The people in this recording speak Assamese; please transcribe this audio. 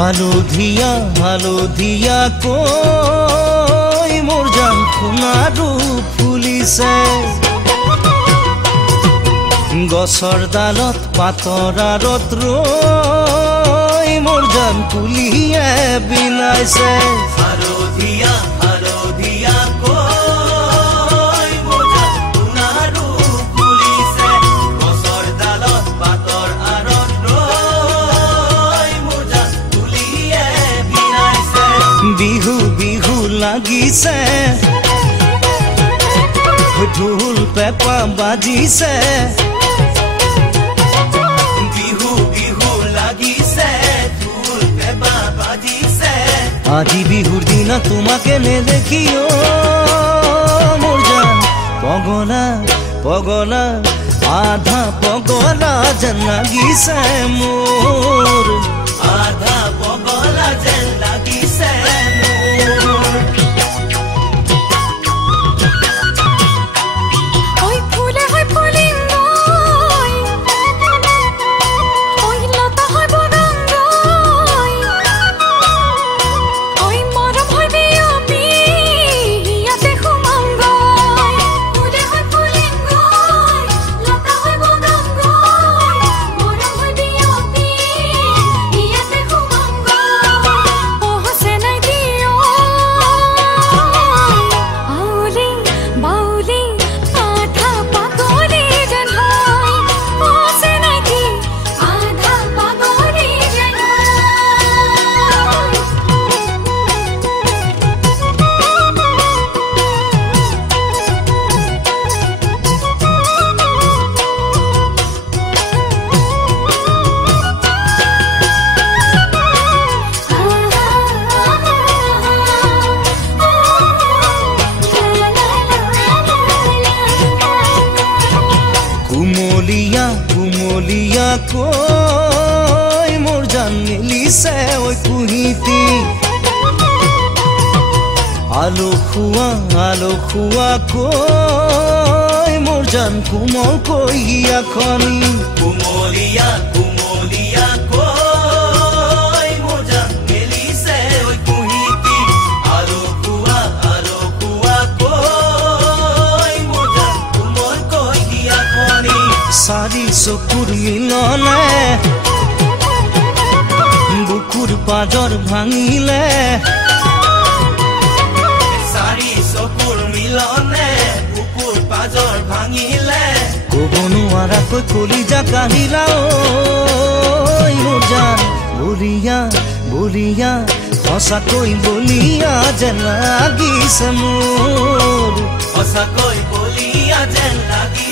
হালধীয়া হালধীয়া কৈ মোৰ জানখোনা ৰূপ ফুলিছে গছৰ ডালত পাতৰ আঁৰত ৰৈ মোৰ জান কুলিয়ে বিনাইছে হালধীয়া হালধীয়া কৈ মোৰ জানখোনা ৰূপ ফুলিছে গছৰ ডালত পাতৰ আঁৰত ৰৈ মোৰ জান কুলিয়ে বিনাইছে বিহু বিহু লাগিছে ঢোল পেঁপা বাজিছে বিহু বিহু লাগিছে ঢোল পেঁপা বাজিছে আজি বিহুৰ দিনা তোমাকে নেদেখিও মোৰ জান পগলা পগলা আধা পগলা যেন লাগিছে মোৰ আধা পগলা যেন লাগিছে মোৰ কুমলীয়া কুমলীয়া কৈ মোৰ জান মেলিছে ঐ কুহিতি আলসুৱা কৈ মোৰ জান কোমল কহিয়াখনি কুমলীয়া কুমলীয়া কৈ মোৰ জান মেলিছে ঐ কুহিতি আলসুৱা কৈ মোৰ জান কোমল কহিয়াখনি চাৰি চকুৰ মিলনে বুকুৰ পাজৰ ভাঙিলে চাৰি চকুৰ মিলনে বুকুৰ পাজৰ ভাঙিলে ক'ব নোৱাৰাকৈ কলিজা কাহিলা ঐ মোৰ জান বলিয়া বলিয়া সঁচাকৈ বলিয়া যেন লাগিছে মোৰ সঁচাকৈ বলিয়া যেন লাগি